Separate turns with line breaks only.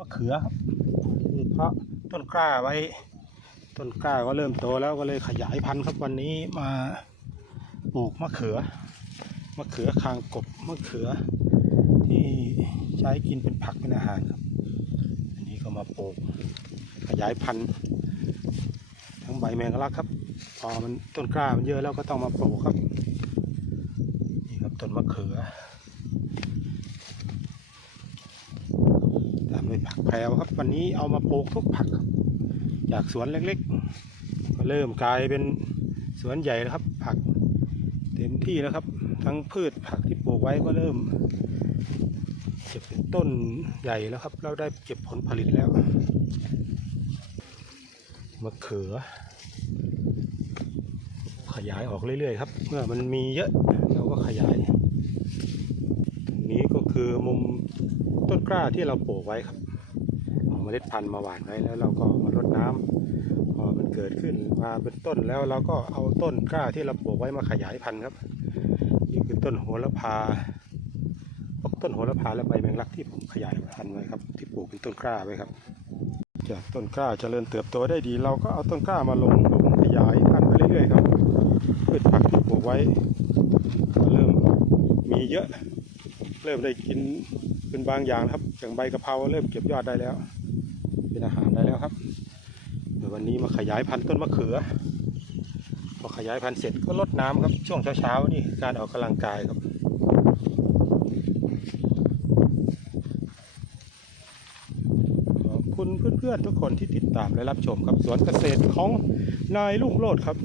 มะเขือครับนี่เพราะต้นกล้าไว้ ต้นกล้าก็เริ่มโตแล้วก็เลยขยายพันธุ์ครับวันนี้มาปลูกมะเขือ มะเขือคางกบมะเขือ ที่ใช้กินเป็นผักเป็นอาหารครับ อันนี้ก็มาปลูกขยายพันธุ์ทั้งใบแมงลักครับ พอมันต้นกล้ามันเยอะแล้วก็ต้องมาปลูกครับ นี่ครับต้นมะเขือ ตามด้วยผักแพรวครับ วันนี้เอามาปลูกทุกผักครับ จากสวนเล็กๆก็เริ่มกลายเป็นสวนใหญ่แล้วครับ ผักเต็มที่แล้วครับ ทั้งพืชผักที่ปลูกไว้ก็เริ่มเก็บเป็นต้นใหญ่แล้วครับ เราได้เก็บผลผลิตแล้วมะเขือ ขยายออกเรื่อยๆครับ เมื่อมันมีเยอะเราก็ขยายตรงนี้ก็คือมุมต้นกล้าที่เราปลูกไว้ครับ มล็ดพันธุ์มาหว่านไว้แล้วเราก็มารดน้ำพอมันเกิดขึ้นมาเป็นต้นแล้วเราก็เอาต้นกล้าที่เราปลูกไว้มาขยายพันธุ์ครับนี่คือต้นโหระพาพวกต้นโหระพาและใบแมงลักที่ผมขยายพันธุ์ไว้ครับ ที่ปลูกเป็นต้นกล้าไว้ครับ จากต้นกล้าเจริญเติบโตได้ดี เราก็เอาต้นกล้ามาลงหลุมขยายพันธุ์ไปเรื่อยๆครับพืชผักที่ปลูกไว้ก็เริ่มมีเยอะ เริ่มได้กิน เป็นบางอย่างครับอย่างใบกะเพราเริ่มเก็บยอดได้แล้ว เป็นอาหารได้แล้วครับ เดี๋ยววันนี้มาขยายพันธุ์ต้นมะเขือ พอขยายพันธุ์เสร็จก็ลดน้ำครับช่วงเช้าๆนี่การออกกำลังกายครับขอบคุณเพื่อนๆทุกคนที่ติดตามและรับชมครับสวนเกษตรของนายลุงโลดครับ